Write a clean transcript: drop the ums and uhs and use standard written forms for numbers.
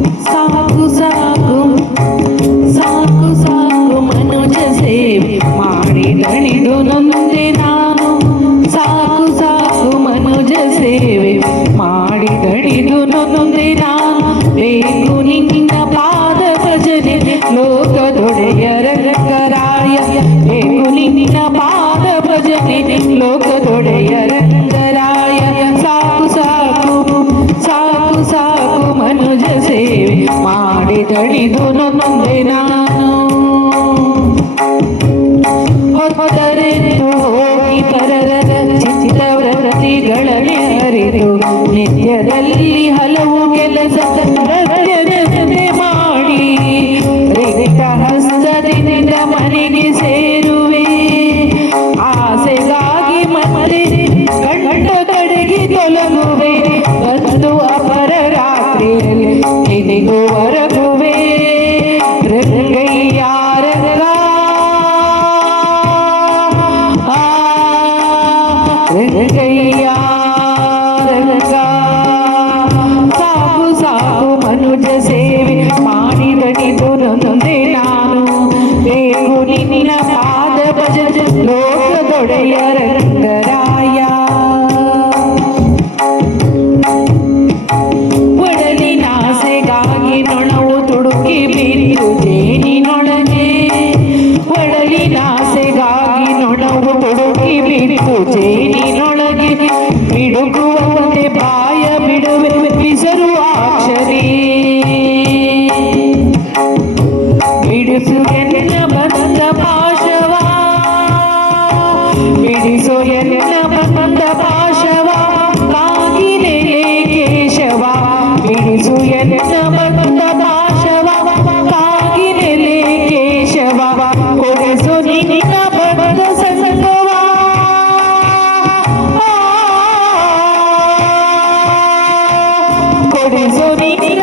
ಸಾಕು ಸಾಕು ಸಾಕು ಸಾಕು ಮನುಜ ಸೇವೆ ಮಾಡಿ ದಣಿದು ನೊಂದೆ ನಾನು. ಸಾಕು ಸಾಕು ಮನುಜ ಸೇವೆ ಮಾಡಿ ದಣಿದು ನೊಂದೆ ನಾನು. ಬೇಕು ನಿನ್ನ ಪಾದ ಭಜನೆ ಲೋಕದೊಡೆಯರ ರಂಗರಾಯ. ಬೇಕು ನಿನ್ನ ಪಾದ ಭಜನೆ ಲೋಕದೊಡೆಯರ ರಂಗರಾಯ. ಸಾಕು ಸಾಕು ಸಾಕು ಸಾಕು ಮನುಜ ಸೇವೆ ಮಾಡಿ ದಣಿದು ನೊಂದೆ ನಾನು. ಹೊತ್ತರೆಂದು ಹೋಗಿ ಪರರ ಚಿತ್ತವೃತ್ತಿಗಳಲ್ಲಿ ಹರಿದು ನಿತ್ಯದಲ್ಲಿ ಹಲವು ಕೆಲಸ ಮಾಡಿ ರಿಕ್ತ ಹಸ್ತದಿಂದ ಮನೆಗೆ ಸೇರುವೆ. ಆಸೆಗಾಗಿ ಮತ್ತೆ ಗಂಡ ಕಡೆಗೆ ತೊಲಗುವೆ. ಬಂದು ಅಪರ ರಾತ್ರಿಯಲ್ಲಿ ನಿನಗೂ ಹೊರಗುವೆ. ರಂಗಯ್ಯ ರಂಗ ರಂಗಯ್ಯ ರಂಗ. ಸಾಕು ಸಾಕು ಮನುಜ ಸೇವೆ ಮಾಡಿ ದಣಿದು ನೊಂದೆ ನಾನು. ಬೇಕು ನಿನ್ನ ಪಾದ ಭಜನೆ ಲೋಕದೊಡೆಯರ ರಂಗರಾಯ. ಒಡಲಿನಾಸೆಗಾಗಿ ನೊಣವು ತುಡುಕಿ ಬಿದ್ದು ಜೇನಿನೊಳಗೆ. ಒಡಲಿನಾಸೆಗಾಗಿ ನೊಣವು ತುಡುಕಿ ಬಿದ್ದು ಜೇನಿನೊಳಗೆ. ಬಿಡುಗುವಂತೆ ಬಾಯ ಬಿಡುವೆ ಬಿಸರುವ ಅಕ್ಷರಿ. ಬಿಡಿಸು ಎನ್ನ ಬಂದ ಪಾಶವ. ಬಿಡಿಸು ಎನ್ನ ಬಂದ ಪಾಶವ. ಕಾಗಿಲೆ ಕೇಶವ. ಬಿಡಿಸು ಎನ್ನ ಬಂದ ಪಾಶವ. ಕಾಗಿಲೆ ಕೇಶವ. ಕೊಡಿಸು ನಿನ್ನ ಬಂದ ಸಂಗವ. ಕೊಡಿಸು ನಿನ್ನ